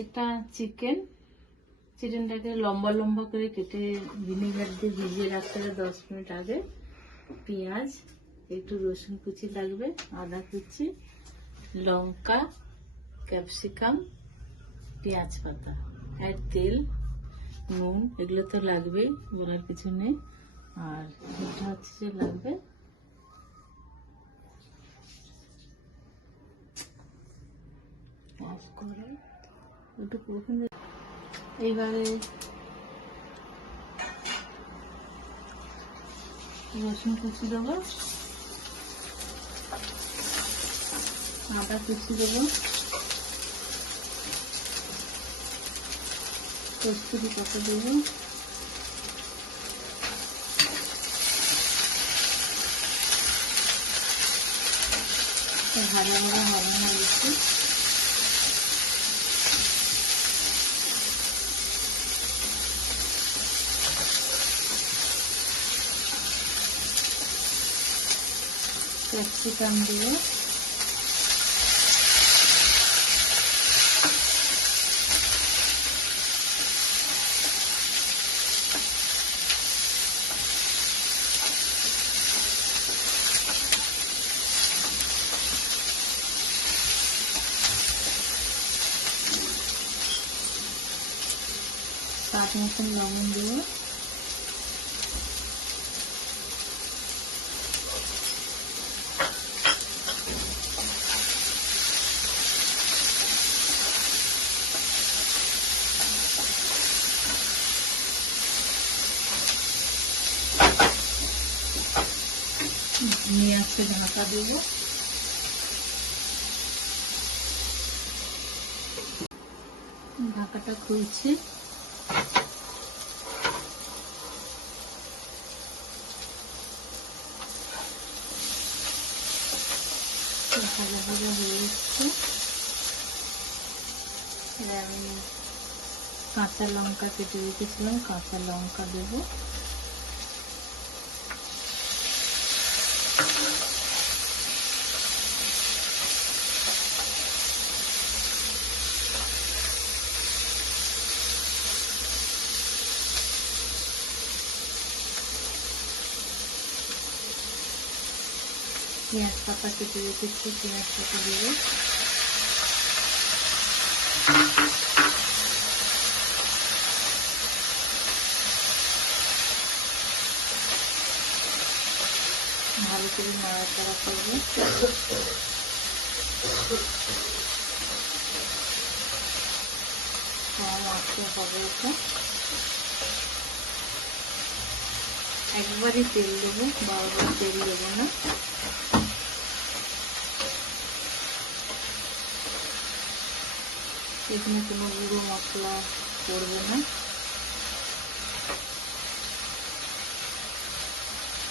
এটা চিকেনটাকে লম্বা লম্বা করে কেটে ভিনেগার দিয়ে ভিজিয়ে রাখতে হবে 10 মিনিট আগে। পেঁয়াজ, একটু রসুন কুচি লাগবে, আদা কুচি, লঙ্কা, ক্যাপসিকাম, পেঁয়াজ পাতা, আর তেল, নুন, এগুলো তো লাগবেই, বলার কিছু নেই। আর এটা হচ্ছে যে লাগবে এইবারে রসুন কুচি দেবো, আদা কুচি দেবো, কস্তুরি পাতা দেবো, ভাজা ভাজা হবে না দিচ্ছি। ক্যাপসিকাম দিয়ে স্বাদ মতন লবণ দেবো, নিয়ে আসতে ঢাকা দেবো। ঢাকাটা খুলছি, ভাজা ভাজা হয়ে যাচ্ছে। আমি কাঁচা লঙ্কা কেটে রেখেছিলাম, কাঁচা লঙ্কা দেবো, পেঁয়াজ পাতা কেটে রেখেছি, পেঁয়াজ পাতা দেবো, ভালো করে নাড়াচাড়া করবো। কম আঁচে হবে এটা। একবারই তেল দেবো, বারবার তেল দেবো না। এখানে কোনো গুঁড়ো মশলা পড়বে না,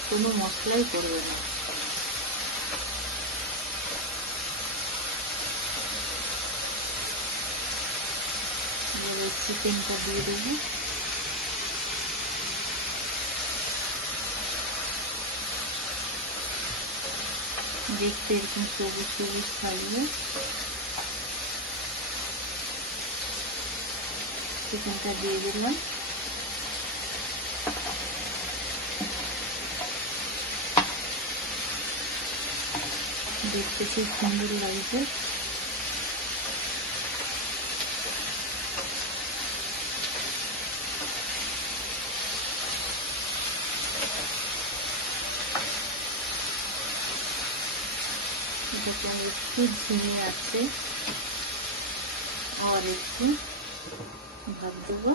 কোনো মশলাই পড়বে না। এবারে চিকেনটা দিয়ে দেবো, দেখতে এরকম সবুজ সবুজ থাকবে। চিকেনটা দিয়ে দিলাম, দেখতে খুব সুন্দর লাগছে। এটাকে আমি একটু ঝিমিয়ে আছে আর একটু ভাত দেবো।